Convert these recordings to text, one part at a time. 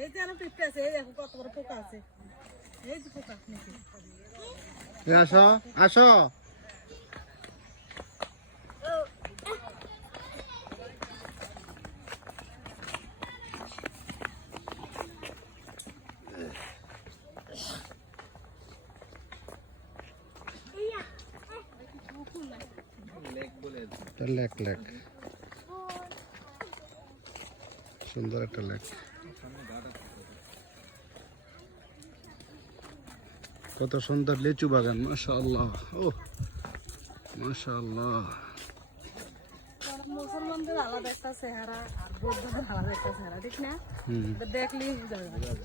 এই যে আরো পিঁপড়ে আছে, এই দেখো কত বড় পোকা আছে, এই যে পোকা নাকি। আসো আসো। লেক লেক সুন্দর একটা লেক। কত সুন্দর লিচু বাগান, মাশাআল্লাহ। ও মাশাআল্লাহ। মুসলমানদের আলাদা একটা চেহারা আর বৌদ্ধদের আলাদা একটা চেহারা, ঠিক না? দেখলেই বোঝা যায়।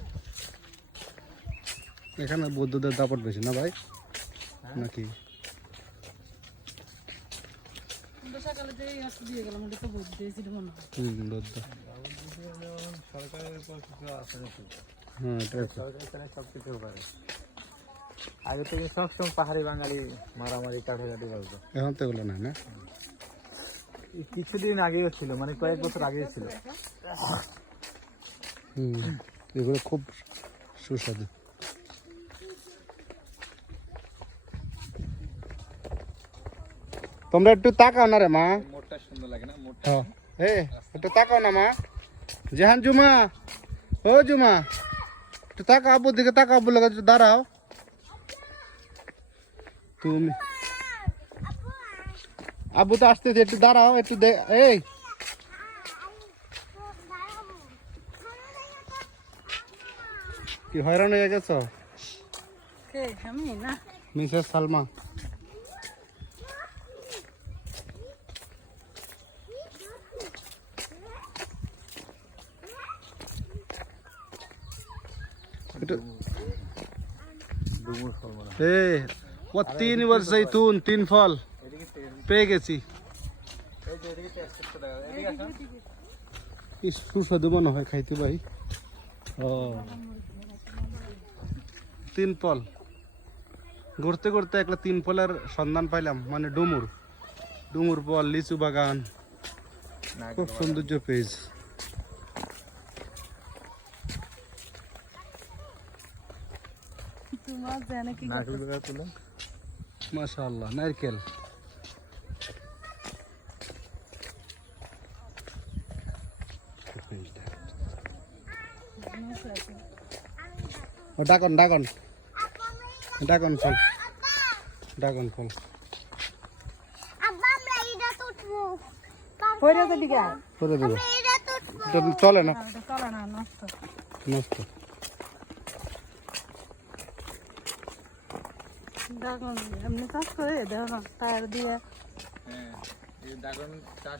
এখানে বৌদ্ধদের দাপট বেশি না ভাই, নাকি? সকালে যে দিয়ে গেলাম ওটা তো বৌদ্ধ ছিল মনে হয়। বৌদ্ধ। সরকারের কিছু আছে নাকি? হ্যাঁ, এটা সরকার এখানে সব কিছু পারে। আগে থেকে সবসময় পাহাড়ি বাঙালি মারামারি কাটাকাটি বলতো, এখন তো এগুলো নাই না। কিছুদিন আগেও ছিল, মানে কয়েক বছর আগেও ছিল। এগুলো খুব সুস্বাদু। তোমরা একটু তাকাও না রে মা। মোটটা সুন্দর লাগে না? হ্যাঁ, একটু তাকাও না মা। জাহান, জুমা, ও জুমা, একটু তাকাও, আব্বুর দিকে তাকাও, আব্বুর লগে একটু দাঁড়াও। তুমি আব্বু তো আসতেছে, একটু দাঁড়াও, একটু এই কি হয়রান হয়ে গেছো? আমি না মিসেস সালমা। ও 3 বার জৈতুন, 3 ফল পেয়ে গেছি। সুস্বাদু মনে হয় খাইতে ভাই। ও 3 ফল ঘুরতে ঘুরতে একটা 3 ফলের সন্ধান পাইলাম, মানে ডুমুর ফল, লিচু বাগান, খুব সৌন্দর্য পেজ। তোমার জানে কি মাশাআল্লাহ, নারকেল। ডাকন ডাকন ডাকন ফল, ডাকন ফল। করে দেবো, চলে না, চলে না, নষ্ট নষ্ট। এমনি চাষ করে দেখো না টায়ার দিয়ে। হ্যাঁ, এই ড্রাগন চাষ